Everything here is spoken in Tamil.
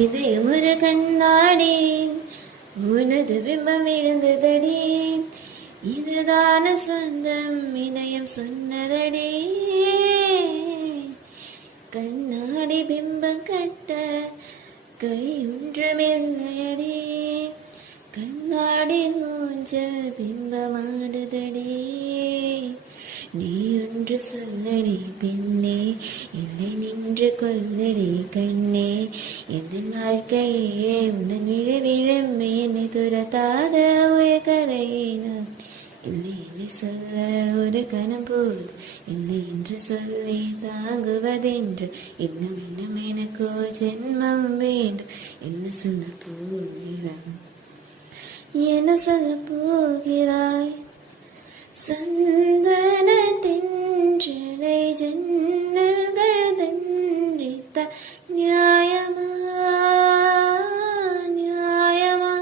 இதயம் ஒரு கண்ணாடி, உனது பிம்பம் விழுந்ததடி, இதுதான சொந்தம் இதயம் சொன்னதடி. கண்ணாடி பிம்பம் கட்ட கையொன்றுமில்லையடி, கண்ணாடி ஊஞ்சல் பிம்பமாடுதடி. நீ ஒன்று சொல்லடி பெண்ணே, என்னை நின்று கொல்லடி கண்ணே, எந்த வாழ்க்கையே உந்தன் விழும் என்னை துரத்தாத உயர்கரையே நான் இல்லை இல்லை சொல்ல ஒரு கணம் போது, இல்லை என்று சொல்லி தாங்குவதென்று இன்னும் இன்னும் எனக்கோ ஜென்மம் வேண்டும். என்ன சொல்ல போகிறாய், என்ன சொல்ல போகிறாய்? சந்தன தென்றலை ஜன்னல்கள் தண்டித்த நியாயமா நியாயமா?